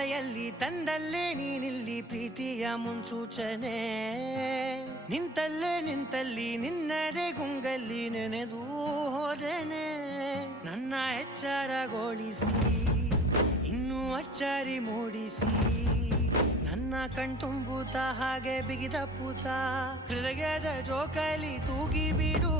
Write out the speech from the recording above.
ಮಳೆಯಲ್ಲಿ ತಂದಲ್ಲೇ ನೀನಿಲ್ಲಿ ಪ್ರೀತಿಯ ಮುನ್ಸೂಚನೆ ನಿಂತಲ್ಲಿ ನಿನ್ನದೇ ಗುಂಗಲ್ಲಿ ನೆನೆದು ಹೋದನೆ ನನ್ನ ಎಚ್ಚರಗೊಳಿಸಿ ಇನ್ನೂ ಅಚ್ಚರಿ ಮೂಡಿಸಿ ನನ್ನ ಕಣ್ತುಂಬುತ್ತ ಹಾಗೆ ಬಿಗಿದ ಪೂತ ಹೃದಯದ ಜೋಕಾಲಿ ತೂಗಿ ಬಿಡು